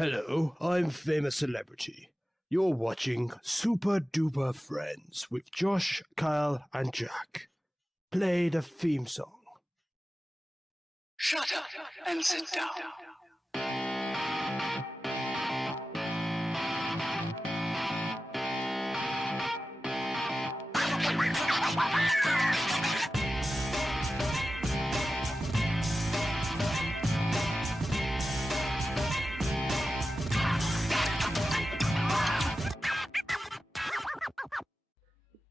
Hello, I'm famous celebrity. You're watching Super Duper Friends with Josh, Kyle, and Jack. Play the theme song. Shut up and sit down.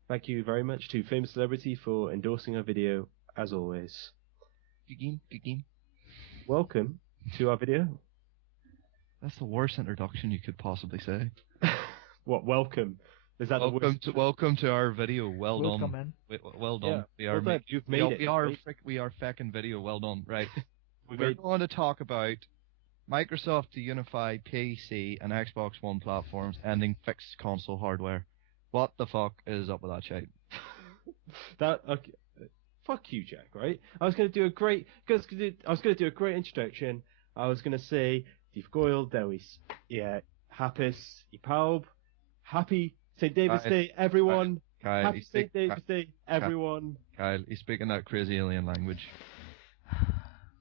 Thank you very much to Famous Celebrity for endorsing our video, as always. Welcome to our video. That's the worst introduction you could possibly say. What, welcome? Is that Welcome to our video. Well Welcome done. in. Well done. Yeah, you've made it. We are fucking video. Well done. Right. We're going to talk about Microsoft to unify PC and Xbox One platforms, ending fixed console hardware. What the fuck is up with that shit? Okay. Fuck you, Jack. Right? I was going to do a great introduction. I was going to say, Steve Goyle, Dewis, Happis, Ipalb, Happy St. David's Day, everyone. Kyle, Happy St. David's Day, everyone. Kyle, he's speaking that crazy alien language.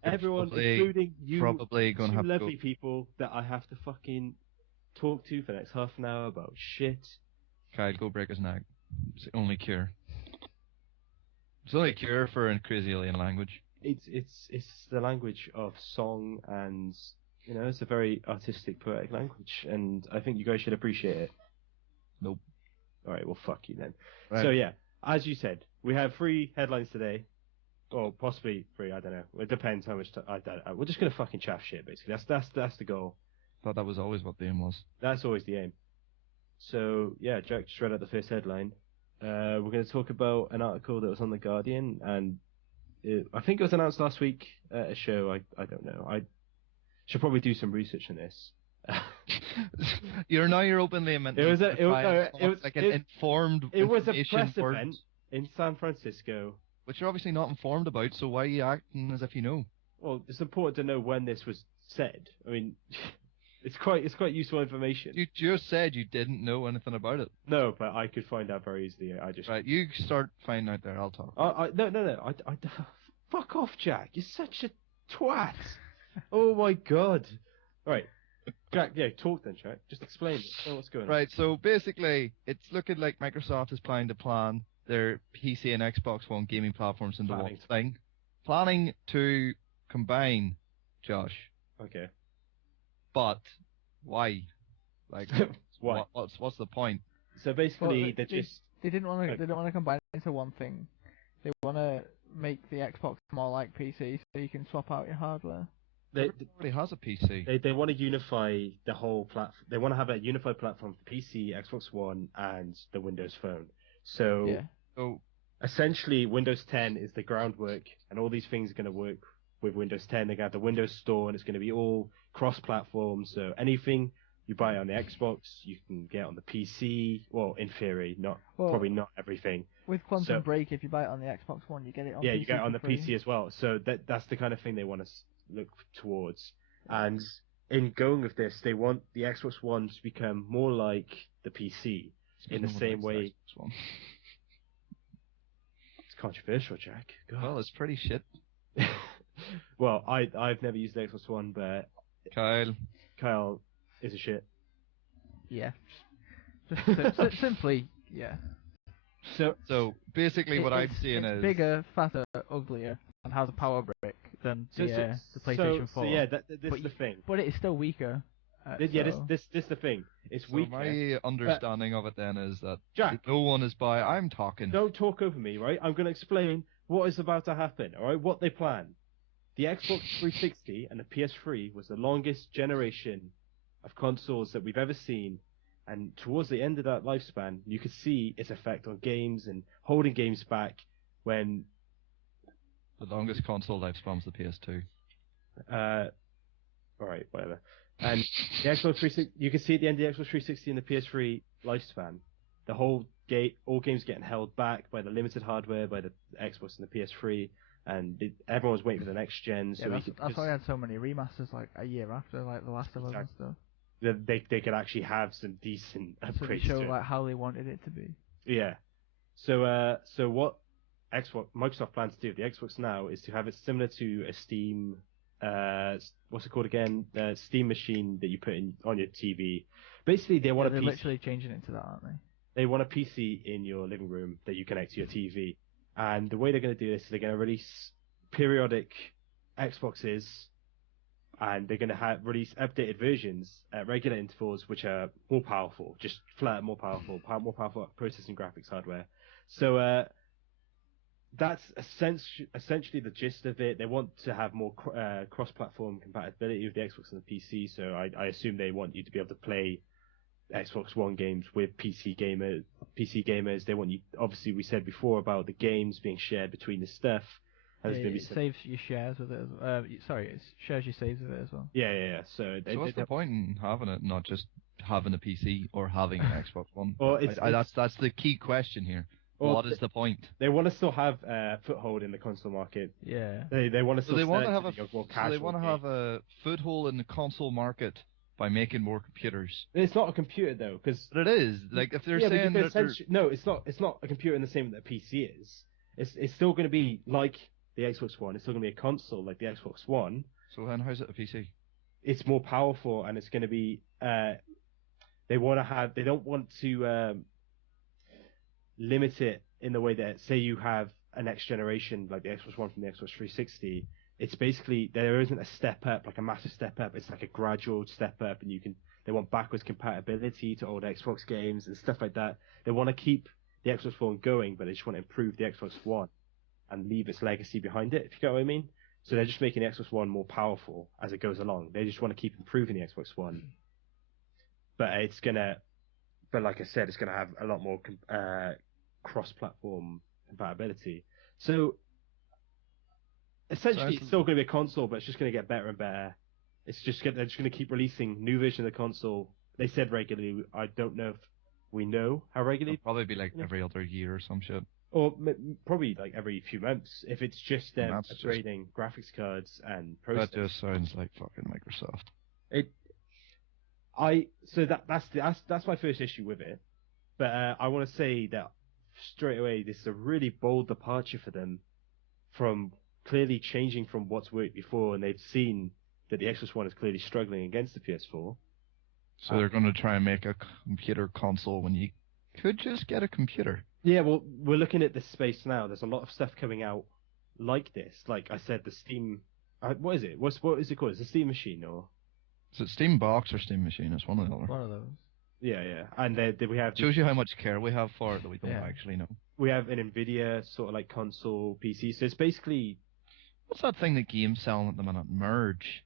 Everyone, Probably- including you, Probably gonna two have to lovely go. people that I have to fucking talk to for the next half an hour about shit. Kyle, go break his neck. It's the only cure. It's the only cure for a crazy alien language. It's the language of song, and it's a very artistic, poetic language, and I think you guys should appreciate it. Nope. All right, well, fuck you then. Right. So yeah, as you said, we have 3 headlines today, or possibly 3. I don't know. It depends how much. I don't know. We're just gonna fucking chaff shit, basically. That's the goal. Thought that was always what the aim was. That's always the aim. So yeah, Jack just read out the first headline. We're going to talk about an article that was on The Guardian, and I think it was announced last week at a show. I don't know. I should probably do some research on this. You're openly admitting It was an informed It was a information press word, event in San Francisco. which you're obviously not informed about. So why are you acting as if you know? Well, it's important to know when this was said. I mean, it's quite useful information. You just said you didn't know anything about it. No, but I could find out very easily. I just Right, you start finding out there. I'll talk. No. Fuck off, Jack. You're such a twat. Oh my god. Right, Jack. Yeah, talk then, Jack. Just explain what's going on. Right, so basically, it's looking like Microsoft is planning to plan their PC and Xbox One gaming platforms into one thing. Planning to combine, Josh. Okay. But why? Like, Why? What's the point? So basically, Well, they're just. They didn't want to. They don't want to combine it into one thing. They want to make the Xbox more like PC, so you can swap out your hardware. They Everybody has a PC. they want to unify the whole platform. They want to have a unified platform for PC, Xbox One, and the Windows Phone. So Yeah. So essentially, Windows 10 is the groundwork, and all these things are going to work with Windows 10. They're going to have the Windows Store, and it's going to be all cross-platform. So anything you buy on the Xbox, you can get on the PC. Well, in theory, probably not everything. With Quantum Break, if you buy it on the Xbox One, you get it on. Yeah, PC you get it on the for free. PC as well. So that's the kind of thing they want to look towards. And in going with this, they want the Xbox One to become more like the PC in the same way. It's controversial, Jack. God. well, it's pretty shit. Well, I've never used the Xbox One, but Kyle is a shit. Yeah. Just simply, yeah. So basically, what I'm seeing it's is bigger, fatter, uglier, and has a power brick than the PlayStation 4. So yeah, this is the thing. But it is still weaker. This is the thing. It's so weaker. my understanding of it then is that Jack, no one is by. I'm talking. don't talk over me, right? I'm going to explain what is about to happen, all right? What they plan. The Xbox 360 and the PS3 was the longest generation of consoles that we've ever seen, and towards the end of that lifespan, you could see its effect on games and holding games back when. The longest console lifespan was the PS2. Alright, whatever. And the Xbox 360, you can see at the end of the Xbox 360 and the PS3 lifespan, the whole all games getting held back by the limited hardware, by the Xbox and the PS3, and everyone was waiting for the next gen. Yeah, that's why I had so many remasters like a year after, like The Last of Us and stuff. that they could actually have some decent So they upgrades show to it. like how they wanted it to be. Yeah. So what Microsoft plans to do, the Xbox Now, is to have it similar to a Steam, what's it called again? The Steam machine that you put in on your TV. Basically, they want They're a PC. literally changing it to that, aren't they? They want a PC in your living room that you connect to your TV. And the way they're going to do this is they're going to release periodic Xboxes, and they're going to release updated versions at regular intervals, which are more powerful, just flat, more powerful processing graphics hardware. So that's essentially the gist of it. They want to have more cross-platform compatibility with the Xbox and the PC. So I assume they want you to be able to play Xbox One games with PC gamers. They want you. Obviously, we said before about the games being shared between the stuff. And there's Yeah, going to it be saves your shares with it. Sorry, it shares your saves with it as well. yeah. So what's the point in having it, not just having a PC or having an Xbox One? Or that's the key question here. What is the point? They want to still have a foothold in the console market. Yeah. They want to So still they want to sell have it to the more casual they want to game. have a foothold in the console market by making more computers. It's not a computer though, because But it is. Like if they're saying that no, it's not. It's not a computer in the same way that a PC is. It's still going to be like the Xbox One. It's still going to be a console like the Xbox One. So then, how's it a PC? It's more powerful, and it's going to be. They don't want to limit it in the way that, say, you have a next generation like the Xbox One from the Xbox 360. It's basically, there isn't a step up, like a massive step up. It's like a gradual step up, and they want backwards compatibility to old Xbox games and stuff like that. They want to keep the Xbox One going, but they just want to improve the Xbox One and leave its legacy behind it, if you get what I mean. So they're just making the Xbox One more powerful as it goes along. They just want to keep improving the Xbox One. But like I said, it's gonna have a lot more cross-platform compatibility. So essentially, it's still going to be a console, but it's just going to get better and better. They're just going to keep releasing new versions of the console. They said regularly. I don't know if we know how regularly. It'll probably be like every other year or some shit. Or probably like every few months, if it's just them upgrading graphics cards and processors. That just sounds like fucking Microsoft. That's my first issue with it. But I want to say that straight away, this is a really bold departure for them from clearly changing from what's worked before, and they've seen that the Xbox One is clearly struggling against the PS4. So they're going to try and make a computer console when you could just get a computer. Yeah, well, we're looking at this space now. There's a lot of stuff coming out like this. Like I said, the Steam... what is it? What is it called? Is it a Steam machine or... Is it Steam Box or Steam Machine? It's one or the other. One of those. Yeah. And we have... Shows you how much care we have for it that we don't actually know. We have an NVIDIA sort of like console PC. So it's basically... What's that thing that game's selling at the minute? Merge?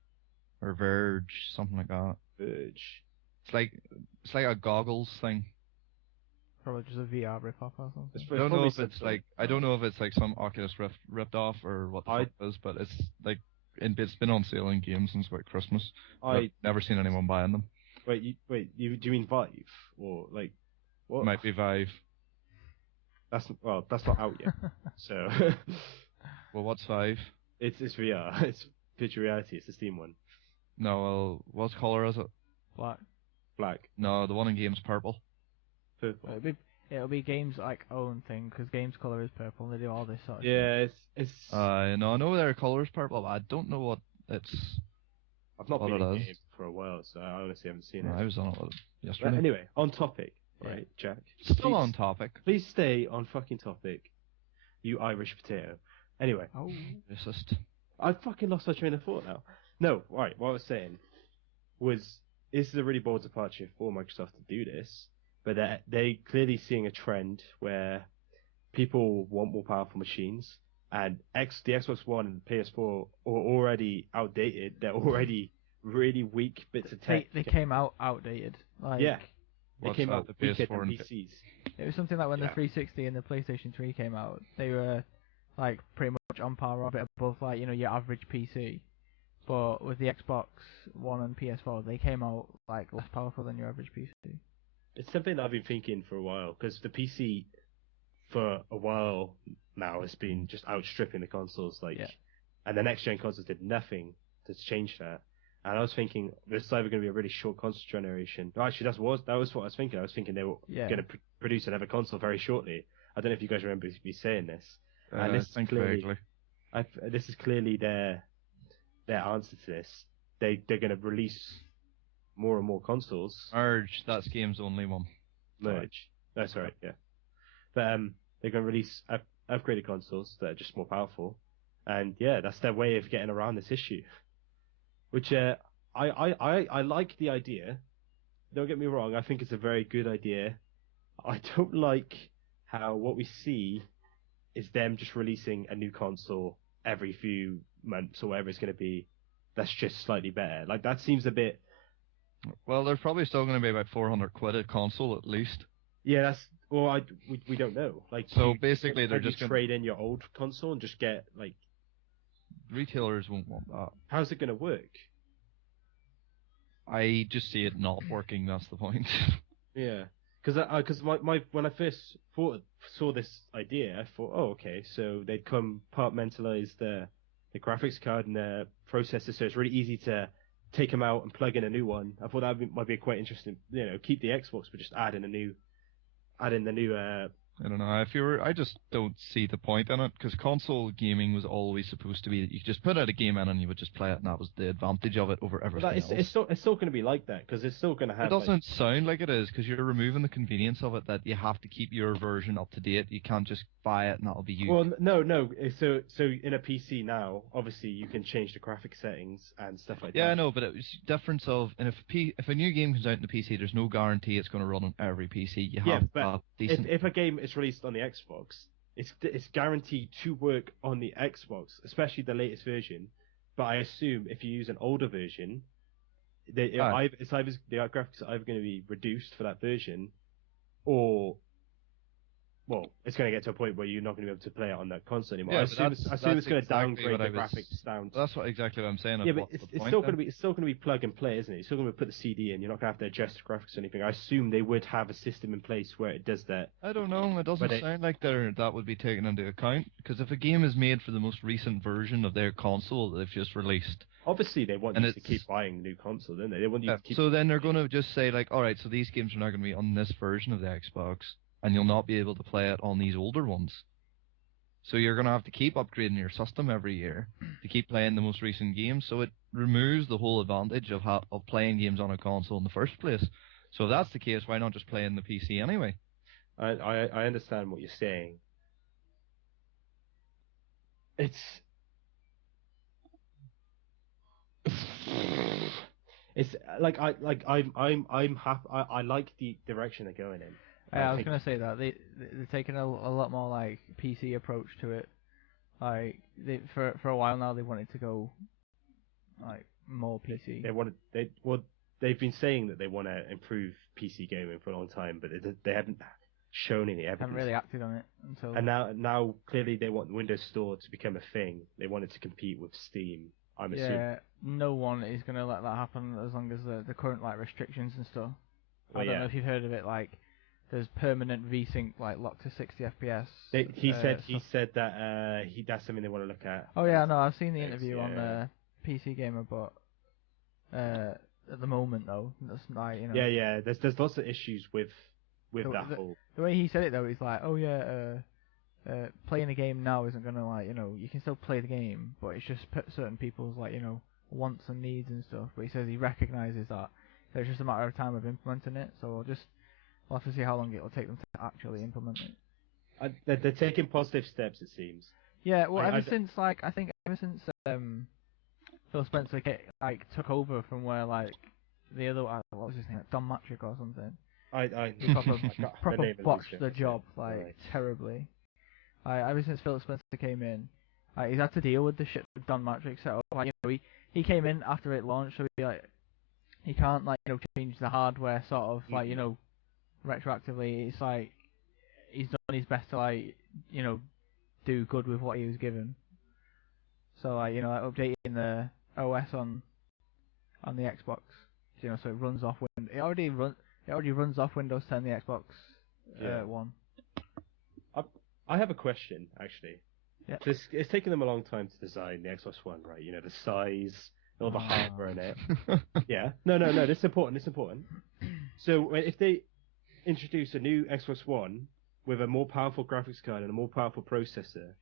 Or Verge? Something like that. Verge. It's like a goggles thing. Probably just a VR rip-off or something. I don't know if it's like some Oculus Rift ripped off or what the fuck it is, but it's like it's been on sale in games since about Christmas. I've never seen anyone buying them. Wait, do you mean Vive or like what? Might be Vive. That's not out yet. So. Well, what's Vive? It's VR. It's virtual reality. It's the Steam one. No, well, what color is it? Black. No, the one in game's purple. Purple. It'll be Games like own thing because Games color is purple and they do all this sort of shit. It's. No, I know their color is purple. But I don't know what it's. I've not been in the game for a while, so I honestly haven't seen it. I was on it yesterday. But anyway, on topic, right, Jack? Still on topic. Please stay on fucking topic, you Irish potato. Anyway. Oh. Racist. I fucking lost my train of thought now. No, right, what I was saying was this is a really bold departure for Microsoft to do this, but they're clearly seeing a trend where people want more powerful machines, and the Xbox One and the PS4 are already outdated. They're already really weak bits of tech. They came out outdated. They came out the weaker PS4 than and PCs. It was something like when the 360 and the PlayStation 3 came out, they were like pretty much on par or a bit above like your average PC. But with the Xbox One and PS4, they came out like less powerful than your average PC. It's something that I've been thinking for a while, because the PC for a while now has been just outstripping the consoles, and the next gen consoles did nothing to change that. And I was thinking this is either going to be a really short console generation. No, actually, that was what I was thinking. I was thinking they were going to produce another console very shortly. I don't know if you guys remember me saying this. And this is clearly, this is clearly their answer to this. They're going to release more and more consoles. Merge. That's game's only one. Merge. That's right. Yeah. But they're going to release upgraded consoles that are just more powerful, and yeah, that's their way of getting around this issue. Which I like the idea. Don't get me wrong. I think it's a very good idea. I don't like how what we see is them just releasing a new console every few months or whatever it's going to be. That's just slightly better. Like that seems a bit. Well, there's probably still going to be about 400 quid a console at least. Yeah, that's. Well, we don't know. Like so, basically, they're just trade in your old console and just get like. Retailers won't want that. How's it going to work? I just see it not working. That's the point. Yeah, because when I first saw this idea, I thought, oh, okay, so they'd compartmentalize the graphics card and the processor, so it's really easy to take them out and plug in a new one. I thought that might be quite interesting. You know, keep the Xbox, but just add in the new. I don't know. I just don't see the point in it, because console gaming was always supposed to be that you could just put out a game in and you would just play it, and that was the advantage of it over everything else. It's still going to be like that, because it's still going to have. It doesn't sound like it is, because you're removing the convenience of it, that you have to keep your version up to date. You can't just buy it and that'll be you. Well, no. So in a PC now, obviously you can change the graphic settings and stuff like that. Yeah, I know, but it was difference of, and if a new game comes out in the PC, there's no guarantee it's going to run on every PC. You have decent. If a game is released on the Xbox, it's guaranteed to work on the Xbox, especially the latest version. But I assume if you use an older version, the graphics are either going to be reduced for that version, or it's going to get to a point where you're not going to be able to play it on that console anymore. I assume it's going to downgrade the graphics down. That's exactly what I'm saying. Yeah, but it's still going to be plug and play, isn't it? You're still going to put the CD in. You're not going to have to adjust the graphics or anything. I assume they would have a system in place where it does that. I don't know. It doesn't sound like that would be taken into account, because if a game is made for the most recent version of their console that they've just released. Obviously, they want you to keep buying new console, don't they? They want you to keep. So then they're going to just say, like, all right, so these games are not going to be on this version of the Xbox, and you'll not be able to play it on these older ones. So you're going to have to keep upgrading your system every year to keep playing the most recent games. So it removes the whole advantage of playing games on a console in the first place. So if that's the case, why not just play in the PC anyway? I understand what you're saying. It's like I'm happy. I like the direction they're going in. Yeah, I was gonna say that they're taking a lot more like PC approach to it. Like for a while now, they wanted to go like more PC. They've been saying that they want to improve PC gaming for a long time, but they haven't shown any evidence. Haven't really acted on it until. And now clearly they want the Windows Store to become a thing. They want it to compete with Steam. I'm assuming. Yeah, no one is gonna let that happen as long as the current like restrictions and stuff. I don't know if you've heard of it, like. There's permanent VSync, like locked to 60 FPS. He said that that's something they want to look at. Oh yeah, no, I've seen the interview on PC Gamer, but at the moment though, that's like Yeah. There's lots of issues with that whole. The way he said it though, he's like, oh yeah, playing a game now isn't gonna you can still play the game, but it's just put certain people's wants and needs and stuff. But he says he recognises that it's just a matter of time of implementing it. So we'll have to see how long it will take them to actually implement it. They're taking positive steps, it seems. Yeah, well, ever since Phil Spencer took over from where the other what was his name, Don Matrick or something. He proper botched the job terribly. Ever since Phil Spencer came in, he's had to deal with the shit that Don Matrick set up. He came in after it launched, so he can't change the hardware sort of retroactively. It's he's done his best to do good with what he was given. So updating the OS on the Xbox, so it runs off it already runs off Windows 10, the Xbox One. I have a question actually. Yeah. So it's taken them a long time to design the Xbox One, right? The size, all the hardware in it. Yeah. No. This is important. So if they introduce a new Xbox One with a more powerful graphics card and a more powerful processor,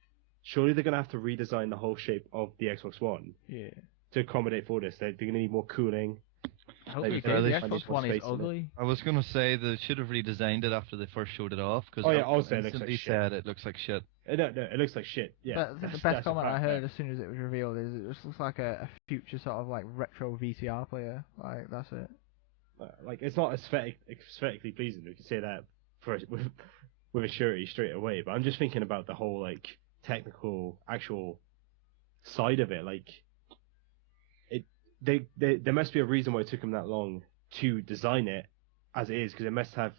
surely they're going to have to redesign the whole shape of the Xbox One. Yeah. To accommodate for this. They're going to need more cooling. Hopefully, fair, the they Xbox One is ugly. I was gonna say they should have redesigned it after they first showed it off because also it looks like shit. said it looks like shit. No, it looks like shit. Yeah. But the best comment I heard as soon as it was revealed is it just looks like a future sort of like retro VCR player. Like that's it. Like it's not aesthetically pleasing. We can say that with a surety straight away. But I'm just thinking about the whole like technical actual side of it. Like there must be a reason why it took them that long to design it as it is, because it must have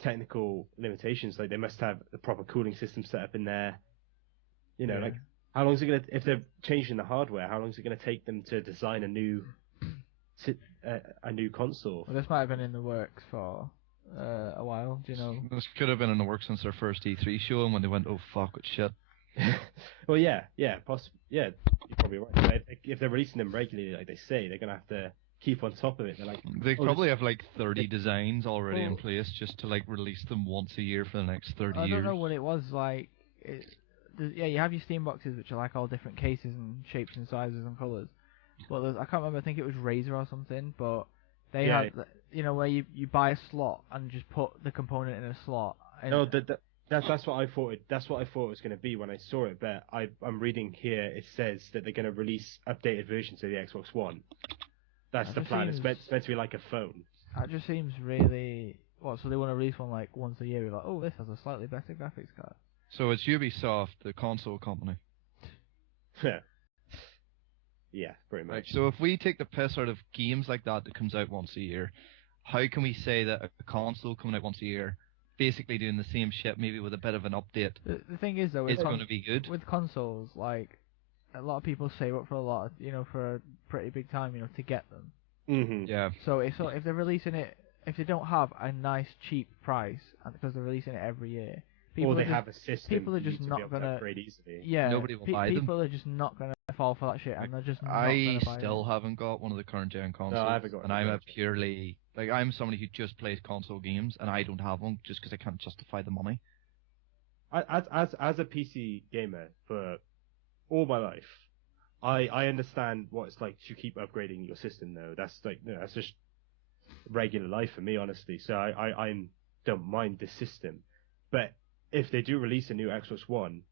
technical limitations. Like they must have the proper cooling system set up in there. You know, like how long is it gonna, if they're changing the hardware, how long is it gonna take them to design a new console? Well, this might have been in the works for a while. Do you know? This could have been in the works since their first E3 show, and when they went, oh fuck, it's shit. Well, yeah, possibly. Yeah, you're probably right. But if they're releasing them regularly, like they say, they're gonna have to keep on top of it. They're like, they probably have like 30 designs already in place just to like release them once a year for the next 30 years. I don't know what it was like. You have your Steam boxes, which are like all different cases and shapes and sizes and colours. But I can't remember. I think it was Razer or something. But they had, where you buy a slot and just put the component in a slot. No, that's what I thought. That's what I thought it was going to be when I saw it. But I'm reading here. It says that they're going to release updated versions of the Xbox One. That's the plan. It's meant to be like a phone. That just seems really. What? So they want to release one like once a year? You're like, oh, this has a slightly better graphics card. So it's Ubisoft, the console company. Yeah, pretty much. Right, so if we take the piss out of games like that comes out once a year, how can we say that a console coming out once a year, basically doing the same shit, maybe with a bit of an update, the thing is though, it's going to be good? With consoles, like a lot of people save up for a lot, for a pretty big time, to get them. Mm-hmm. Yeah. So if they're releasing it, if they don't have a nice cheap price, and because they're releasing it every year. Have a system. People are just not gonna upgrade easily. Yeah, nobody will buy them. People are just not gonna fall for that shit, and they're just not gonna buy I still haven't got one of the current gen consoles. No, I haven't got one. And I'm somebody who just plays console games, and I don't have one just because I can't justify the money. As a PC gamer for all my life, I understand what it's like to keep upgrading your system. Though that's that's just regular life for me, honestly. So I don't mind the system, but if they do release a new Xbox One,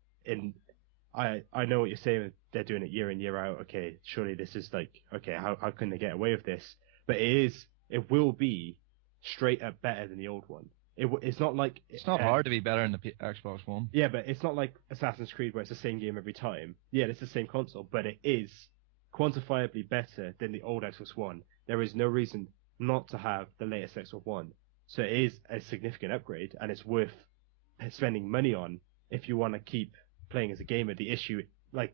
I know what you're saying. They're doing it year in year out. Okay, surely this is like, okay, how can they get away with this? But it will be straight up better than the old one. It's not like it's not hard to be better than the Xbox One. Yeah, but it's not like Assassin's Creed where it's the same game every time. Yeah, it's the same console, but it is quantifiably better than the old Xbox One. There is no reason not to have the latest Xbox One. So it is a significant upgrade, and it's worth spending money on if you want to keep playing as a gamer. The issue, like,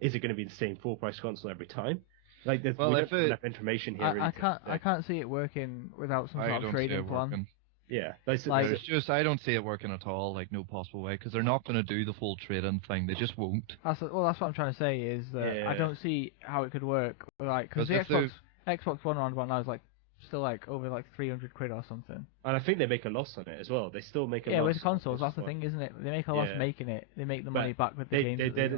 is it going to be the same full price console every time? Like, there's enough information here. I can't see it working without some sort of trading plan. Working. Yeah, it's just I don't see it working at all. Like, no possible way, because they're not going to do the full trade-in thing. They just won't. That's what I'm trying to say is that I don't see how it could work. Like, because the Xbox One around now is like still like over like 300 quid or something. And I think they make a loss on it as well. They still make a loss. Yeah, with consoles, that's the thing, isn't it? They make a loss making it. They make the money back with the games. They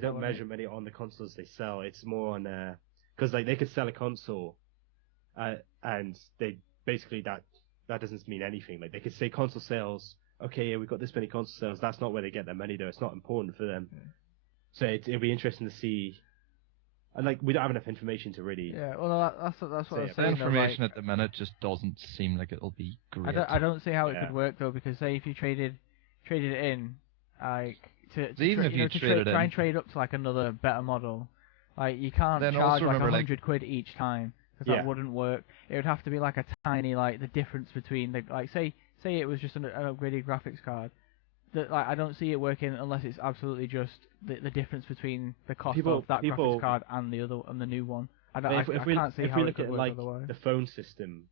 don't measure money on the consoles they sell. It's more on because like they could sell a console, and they basically that doesn't mean anything. Like they could say console sales. Okay, yeah, we've got this many console sales. That's not where they get their money though. It's not important for them. Yeah. So it'll be interesting to see. And like we don't have enough information to really. Yeah, well, that's what I was saying. The information at the minute just doesn't seem like it'll be great. I don't see how it could work though, because say if you traded it in, like try and trade up to like another better model, like you can't charge like 100 quid each time, because that wouldn't work. It would have to be like a tiny the difference between the say it was just an upgraded graphics card. That I don't see it working unless it's absolutely just the difference between the cost of that graphics card and the new one. I can't see how it could work otherwise. The phone system,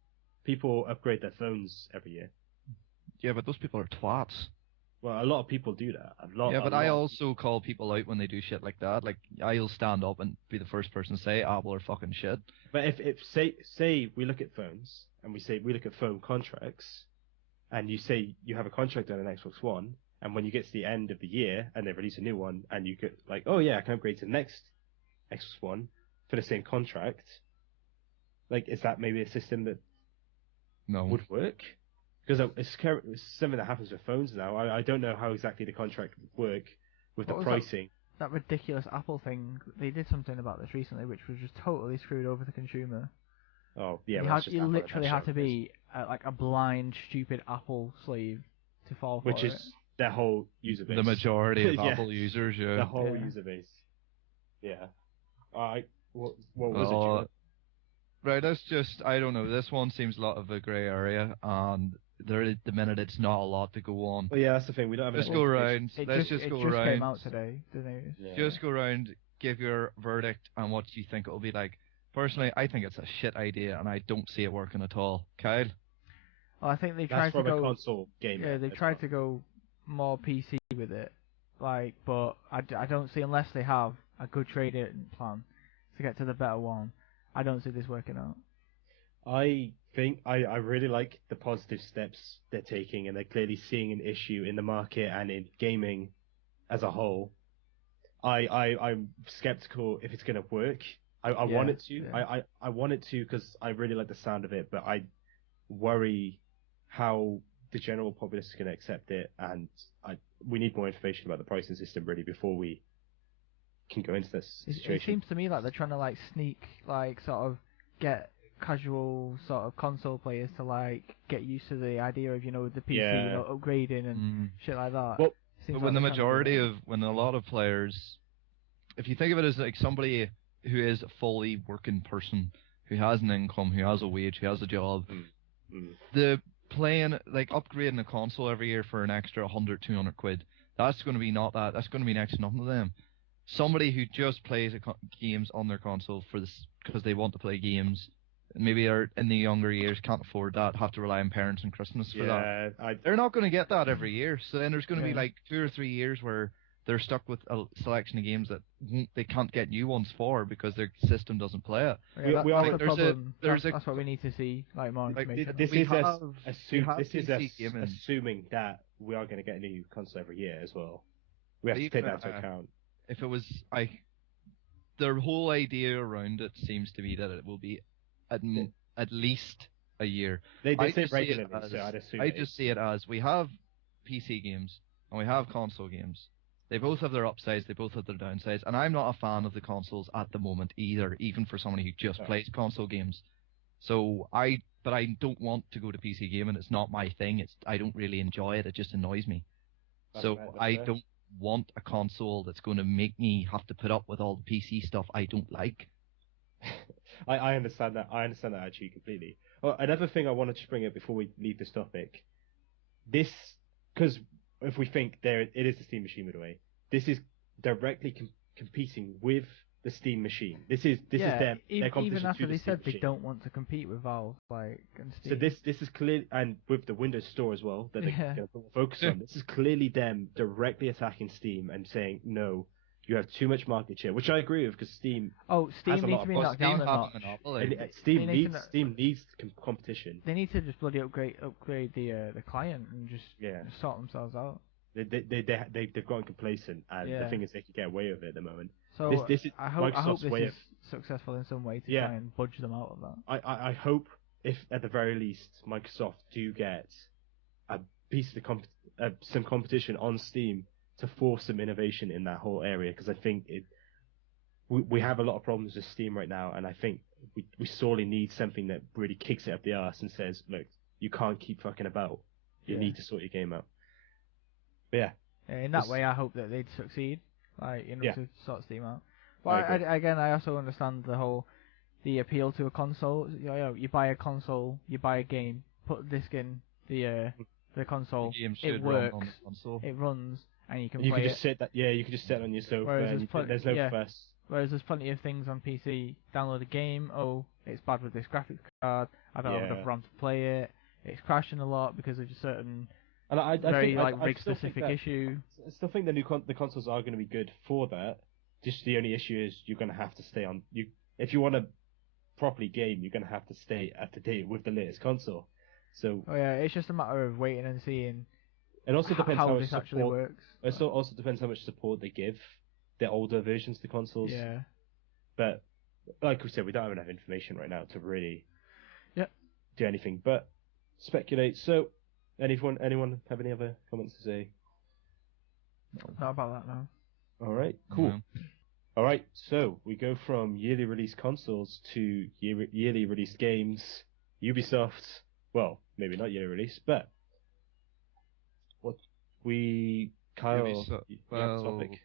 people upgrade their phones every year. Yeah, but those people are twats. Well, a lot of people do that. Yeah, but I also call people out when they do shit like that. Like, I'll stand up and be the first person to say Apple are fucking shit. But if say we look at phones and we look at phone contracts, and you say you have a contract on an Xbox One, and when you get to the end of the year and they release a new one, and you get like, oh yeah, I can upgrade to the next Xbox One for the same contract. Like, is that maybe a system that would work? Because it's something that happens with phones now. I don't know how exactly the contract would work with the pricing. That ridiculous Apple thing, they did something about this recently, which was just totally screwed over the consumer. Oh, yeah. You literally had to be like a blind, stupid Apple slave to fall for it. Which is their whole user base. The majority of Apple users, yeah. The whole user base. Yeah. What was it, John? Right, that's just, I don't know, this one seems a lot of a grey area, and at the minute it's not a lot to go on. Well, yeah, that's the thing, we don't have Let's go around, It just came out today, didn't it? Yeah. Just go around, give your verdict on what you think it'll be like. Personally, I think it's a shit idea, and I don't see it working at all. Kyle? Well, I think they tried to go... a console game. Yeah, they tried to go more PC with it, but I don't see, unless they have a good trade-in plan to get to the better one, I don't see this working out. I think I really like the positive steps they're taking, and they're clearly seeing an issue in the market and in gaming as a whole. I'm skeptical if it's going to work. I want it to. Yeah. I want it to because I really like the sound of it, but I worry how the general populace is going to accept it, and we need more information about the pricing system really before we can go into this situation. It seems to me like they're trying to sneak, sort of get casual sort of console players to get used to the idea of the PC upgrading and shit like that. Well, but when when a lot of players, if you think of it as like somebody who is a fully working person, who has an income, who has a wage, who has a job, the playing upgrading a console every year for an extra 100, 200 quid, that's going to be that's going to be next to nothing to them. Somebody who just plays games on their console because they want to play games, maybe are in the younger years, can't afford that, have to rely on parents and Christmas for that. They're not going to get that every year. So then there's going to be 2 or 3 years where they're stuck with a selection of games that they can't get new ones for because their system doesn't play it. Yeah, that's the problem. That's what we need to see, more information. This is assuming that we are going to get a new console every year as well. We have to take that into account. If it was, their whole idea around it seems to be that it will be at least a year. They say regularly, so I'd assume. I just see it as we have PC games and we have console games. They both have their upsides, they both have their downsides, and I'm not a fan of the consoles at the moment either, even for somebody who just plays console games. So but I don't want to go to PC gaming. It's not my thing. I don't really enjoy it. It just annoys me. I don't want a console that's going to make me have to put up with all the PC stuff I don't like. I understand that. I understand that actually completely. Well, another thing I wanted to bring up before we leave this topic, because if we think it is the Steam machine, by the way, this is directly competing with the Steam machine. This is their competition. Even after they said machine. They don't want to compete with Valve, and Steam. So this is clearly, and with the Windows Store as well, that they're going to focus on. This is clearly them directly attacking Steam and saying, no, you have too much market share, which I agree with because Steam. Oh, Steam needs to be knocked down a notch. Steam needs competition. They need to just bloody upgrade the client and just sort themselves out. They've gotten complacent, and the thing is they can get away with it at the moment. So this is I hope Microsoft's this way is successful in some way to try and budge them out of that. I hope if at the very least Microsoft do get a piece of some competition on Steam to force some innovation in that whole area, because I think we have a lot of problems with Steam right now, and I think we sorely need something that really kicks it up the arse and says, look, you can't keep fucking about. You need to sort your game out. But in that way, I hope that they'd succeed, to sort Steam out. But I also understand the appeal to a console. You buy a console, you buy a game, put a disc in the console, it works, it runs, and you can play it. You can just sit on your sofa. There's no fuss. Whereas there's plenty of things on PC. Download a game. Oh, it's bad with this graphics card. I don't have enough RAM to play it. It's crashing a lot because of certain And I very think like I rig still think specific issue. I still think the consoles are going to be good for that. Just the only issue is you're going to have to stay on you if you want to properly game, you're going to have to stay up to date with the latest console. So Oh yeah, it's just a matter of waiting and seeing it also depends how how much this actually support. works. It also depends how much support they give the older versions of the consoles. Yeah. But like we said, we don't have enough information right now to really Yep. do anything but speculate. So, anyone have any other comments to say? Not about that now. All right, cool. Yeah. All right, so we go from yearly release consoles to yearly release games. Ubisoft, well, maybe not yearly release, but what Kyle, Ubisoft, you have a topic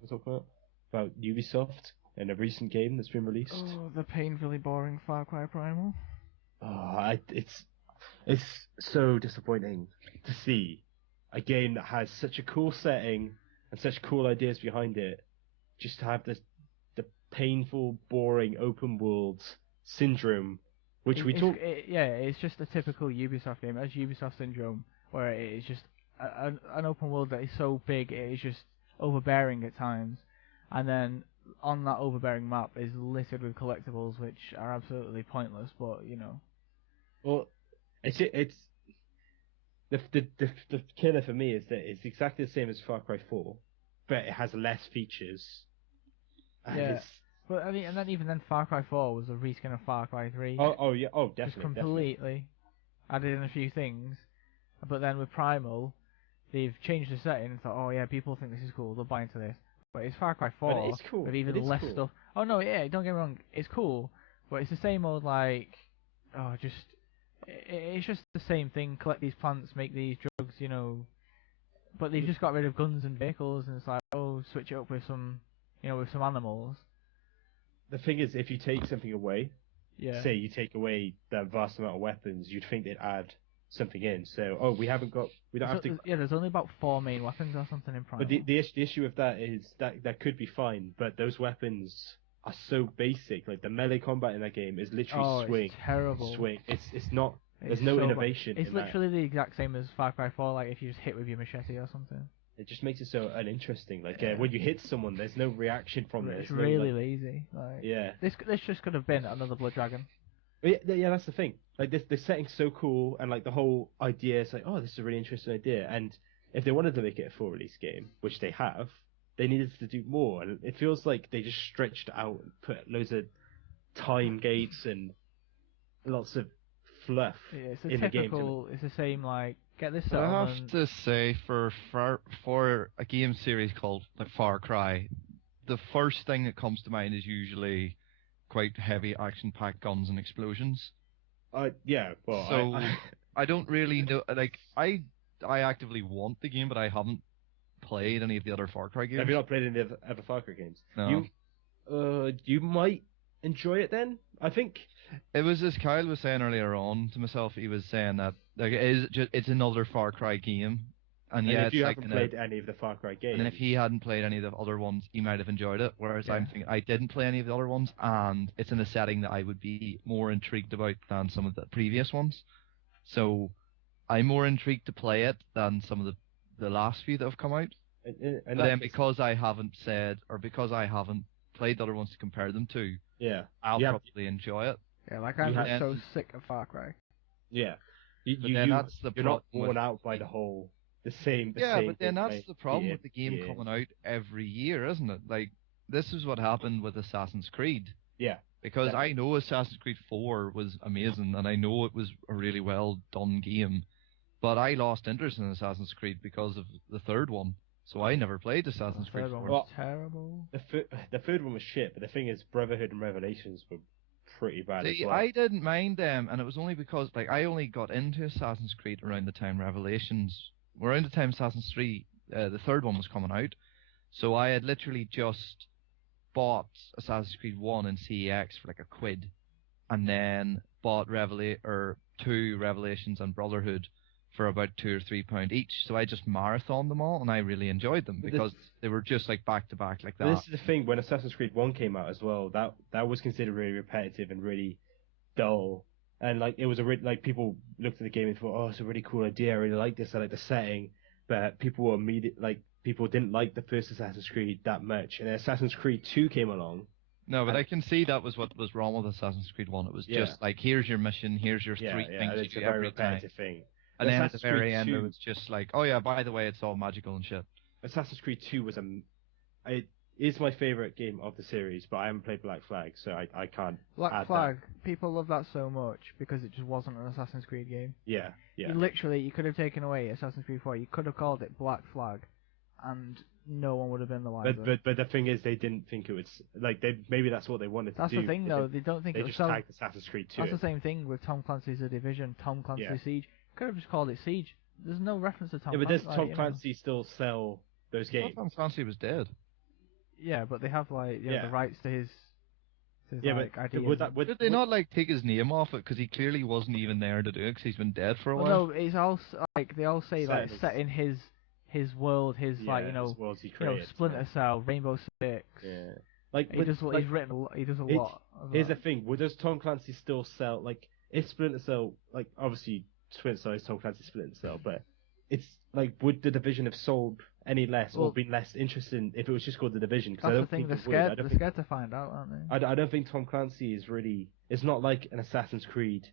to talk about Ubisoft and a recent game that's been released. Oh, the painfully boring Far Cry Primal. It's so disappointing to see a game that has such a cool setting and such cool ideas behind it, just to have the painful, boring open world syndrome, which it's just a typical Ubisoft game. As Ubisoft syndrome, where it is just an open world that is so big it is just overbearing at times, and then on that overbearing map is littered with collectibles which are absolutely pointless. But you know, well, it's the killer for me is that it's exactly the same as Far Cry 4, but it has less features. And yeah. But I mean, and then even then, Far Cry 4 was a reskin of Far Cry 3. Oh yeah, definitely, just completely added in a few things. But then with Primal, they've changed the setting and thought, oh yeah, people think this is cool, they'll buy into this. But it's Far Cry 4 But it is cool. with even less stuff. Oh no, yeah, don't get me wrong, it's cool, but it's the same old it's just the same thing. Collect these plants, make these drugs, you know. But they've just got rid of guns and vehicles, and it's like, oh, switch it up with some animals. The thing is, if you take something away, Yeah. say you take away that vast amount of weapons, you'd think they'd add something in. So, we don't have to. Yeah, there's only about 4 main weapons or something in Primal. But the issue with that is that could be fine, but those weapons are so basic. Like the melee combat in that game is literally swing. It's terrible. Swing. It's not. There's It's no so innovation. It's in literally the exact same as Far Cry 4. Like if you just hit with your machete or something. It just makes it so uninteresting. Like when you hit someone, there's no reaction from it. It's really lazy. Like yeah. This just could have been another Blood Dragon. Yeah, that's the thing. Like the setting's so cool, and like the whole idea is like, oh, this is a really interesting idea. And if they wanted to make it a full release game, which they have, they needed to do more. And it feels like they just stretched out and put loads of time gates and lots of fluff in the game. It's the same like get this I settlement. have to say, for a game series called like Far Cry, the first thing that comes to mind is usually quite heavy action-packed guns and explosions. Yeah. Well, so I don't really know. Like I actively want the game, but I haven't played any of the other Far Cry games. Have you not played any of the other Far Cry games? No. You might enjoy it then. I think it was as Kyle was saying earlier on to myself. He was saying that like it's another Far Cry game, and yeah, if you it's haven't played any of the Far Cry games, and if he hadn't played any of the other ones, he might have enjoyed it. Whereas I'm thinking I didn't play any of the other ones, and it's in a setting that I would be more intrigued about than some of the previous ones. So I'm more intrigued to play it than some of the last few that have come out. But then because I haven't played the other ones to compare them to, I'll probably enjoy it. Yeah, like I'm just so sick of Far Cry. Yeah, that's the you're not worn out by the same. But then that's the problem with the game coming out every year, isn't it? Like this is what happened with Assassin's Creed. Yeah. Because I know Assassin's Creed 4 was amazing, and I know it was a really well done game, but I lost interest in Assassin's Creed because of the third one. So I never played Assassin's Creed 4. Was terrible. The third one was shit, but the thing is, Brotherhood and Revelations were pretty bad as well. I didn't mind them, and it was only because like I only got into Assassin's Creed around the time Assassin's Creed, the third one was coming out. So I had literally just bought Assassin's Creed 1 and CEX for like £1, and then bought two Revelations and Brotherhood for about £2 or £3 each. So I just marathoned them all, and I really enjoyed them because they were just like back to back like that. This is the thing, when Assassin's Creed 1 came out as well, that was considered really repetitive and really dull. and like it was like people looked at the game and thought, oh, it's a really cool idea. I really like this. I like the setting, but people were people didn't like the first Assassin's Creed that much, and then Assassin's Creed 2 came along. No, but I can see that was what was wrong with Assassin's Creed 1. It was just like, here's your mission, here's your three things and you it's do a very every time. repetitive thing. And then at the Assassin's Creed very end, 2, it was just like, oh yeah, by the way, it's all magical and shit. Assassin's Creed 2 was it is my favorite game of the series, but I haven't played Black Flag, so I can't. Black Flag, people love that so much because it just wasn't an Assassin's Creed game. Yeah. You could have taken away Assassin's Creed 4. You could have called it Black Flag, and no one would have been the wiser. But the thing is, they didn't think it was like maybe that's what they wanted to do. That's the thing, though. They don't think they it was just tagged Assassin's Creed 2. That's the same thing with Tom Clancy's The Division, Tom Clancy's Siege. Could have just called it Siege. There's no reference to Tom Clancy. Yeah, but does Tom Clancy still sell those games? Tom Clancy was dead. Yeah, but they have like the rights to his ideas. Did they not like take his name off it because he clearly wasn't even there to do it because he's been dead for a while? No, it's all like they all say like set in his world, his Splinter Cell, Rainbow Six. Yeah, like he does a lot. Here's the thing: does Tom Clancy still sell? Like, if Splinter Cell, like obviously Splinter Cell is Tom Clancy's Splinter Cell, but it's like, would the Division have sold any less or been less interesting if it was just called the Division? That's the thing. They're scared to find out, aren't they? I don't think Tom Clancy is really. It's not like an Assassin's Creed.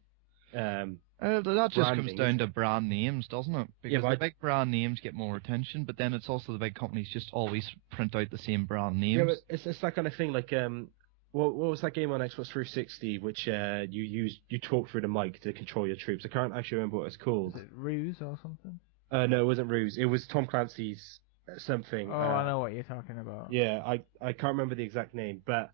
That just comes down to brand names, doesn't it? Because the big brand names get more attention, but then it's also the big companies just always print out the same brand names. Yeah, but it's that kind of thing. Like, what was that game on Xbox 360 which you talk through the mic to control your troops? I can't actually remember what it's called. Is it Ruse or something? No, it wasn't Ruse. It was Tom Clancy's something. Oh, I know what you're talking about. Yeah, I can't remember the exact name, but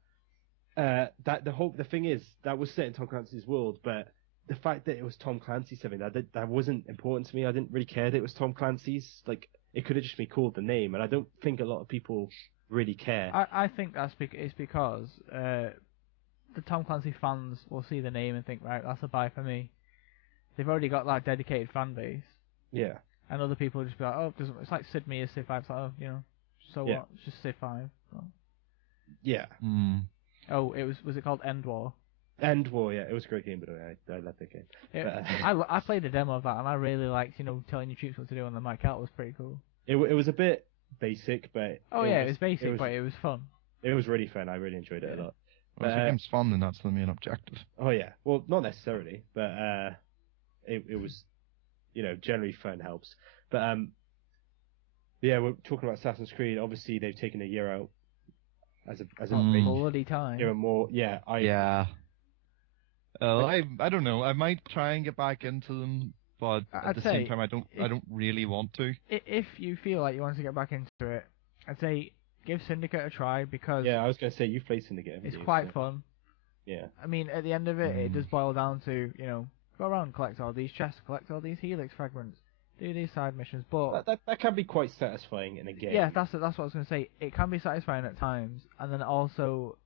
the thing is that was set in Tom Clancy's world, but the fact that it was Tom Clancy something that wasn't important to me. I didn't really care that it was Tom Clancy's. Like, it could have just been called the name, and I don't think a lot of people really care. I think it's because the Tom Clancy fans will see the name and think, right, that's a buy for me. They've already got that dedicated fan base. Yeah. And other people just be like, oh, it's like Sid Meier's Civ 5. It's like, oh, so what? It's just Civ 5. So. Yeah. Mm. Oh, was it called End War? End War, yeah. It was a great game, by the way. I love that game. I played the demo of that, and I really liked, telling your troops what to do on the mic. That was pretty cool. It was a bit basic, but... it was basic, but it was fun. It was really fun. I really enjoyed it a lot. Well, if the game's fun, then that's the main objective. Oh, yeah. Well, not necessarily, but it was... generally fun helps. But, yeah, we're talking about Assassin's Creed. Obviously, they've taken a year out as a bloody time. More, yeah. I don't know. I might try and get back into them, but at the same time, I don't really want to. If you feel like you want to get back into it, I'd say give Syndicate a try because... Yeah, I was going to say, you've played Syndicate. It's quite fun. Yeah. I mean, at the end of it, it does boil down to, go around, collect all these chests, collect all these helix fragments, do these side missions, but... That can be quite satisfying in a game. Yeah, that's what I was going to say. It can be satisfying at times, and then also,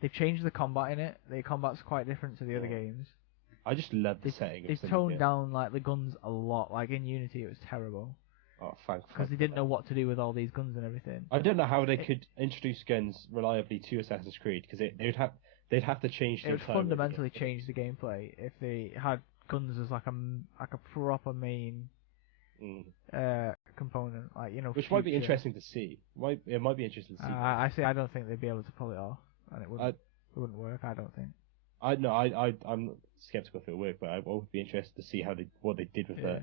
they've changed the combat in it. The combat's quite different to the other games. I just love the setting. They've toned down, the guns a lot. Like, in Unity, it was terrible. Oh, thanks. Because they didn't know what to do with all these guns and everything. I don't know how they could introduce guns reliably to Assassin's Creed, because they'd have to change the... It would fundamentally change the gameplay if they had guns as like a proper main component, which might be interesting to see. It might be interesting to see. I don't think they'd be able to pull it off, and it wouldn't work. I don't think. I'm skeptical if it would work, but I would be interested to see what they did with that.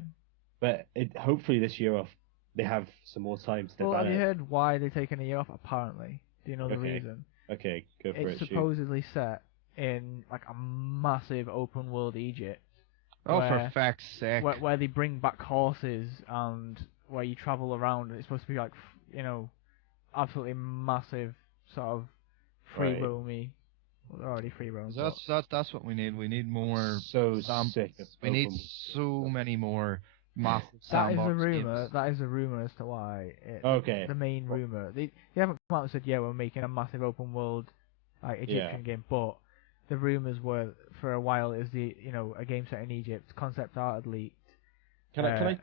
But hopefully this year off, they have some more time to develop. Well, have you heard why they're taking a year off? Apparently, do you know the reason? Okay, go for it. It's supposedly set in like a massive open world Egypt. Oh, for fuck's sake! Where they bring back horses and where you travel around, and it's supposed to be like, absolutely massive sort of free roamy. Well, they're already free roam. That's what we need. We need more. We need so many more massive. That is a rumor. That is a rumor as to why. The main rumor. They haven't come out and said, yeah, we're making a massive open world Egyptian game, but the rumors were for a while is a game set in Egypt. Concept art had leaked. Can I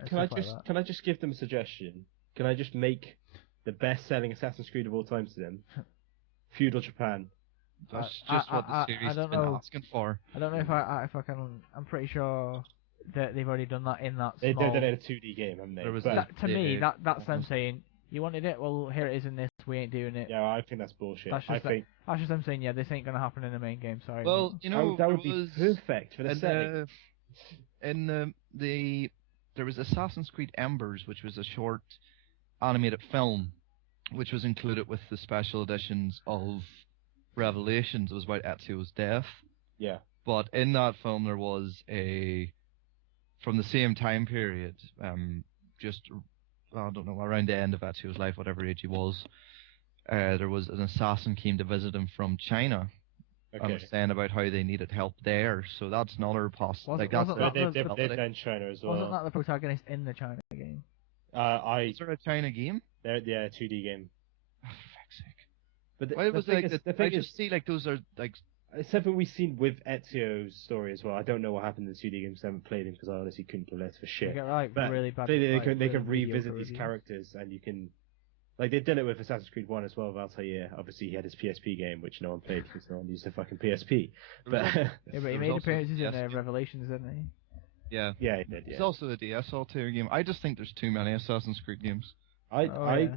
just give them a suggestion? Can I just make the best selling Assassin's Creed of all time to them? Feudal Japan. That's just what the series I has don't been know. asking for. I don't know if I can. I'm pretty sure that they've already done that in that They've small. done it in a 2D game, haven't they? There was But To me, that's them saying, "You wanted it, well here it is in this. We ain't doing it." yeah, I think that's bullshit. That's just that's just them saying, "Yeah, this ain't gonna happen in the main game." Sorry. Well, but- you know, that there would be was perfect for the in setting. there was Assassin's Creed Embers, which was a short animated film, which was included with the special editions of Revelations. It was about Ezio's death. Yeah. But in that film, there was from the same time period, just I don't know, around the end of Ezio's life, whatever age he was, there was an assassin came to visit him from China. Okay. And was saying about how they needed help there, so that's another possibility. They've done China as well. Wasn't that the protagonist in the China game? Is there a China game? Yeah, 2D game. Oh, for fuck's sake! But Well, it was like the thing I is, just see like those are like it's something we've seen with Ezio's story as well. I don't know what happened in the 2D games. I haven't played him because I honestly couldn't give less for You shit. get like But really bad. clearly like, they can really revisit mediocre these reviews. characters, and you can, like they've done it with Assassin's Creed 1 as well. With Altair, obviously he had his PSP game, which no one played because no one used the fucking PSP. But Yeah, but he There was made also appearances in DS. Revelations, didn't he? yeah. yeah, he did. There's Yeah, also the DS Altair game. I just think there's too many Assassin's Creed games. I yeah.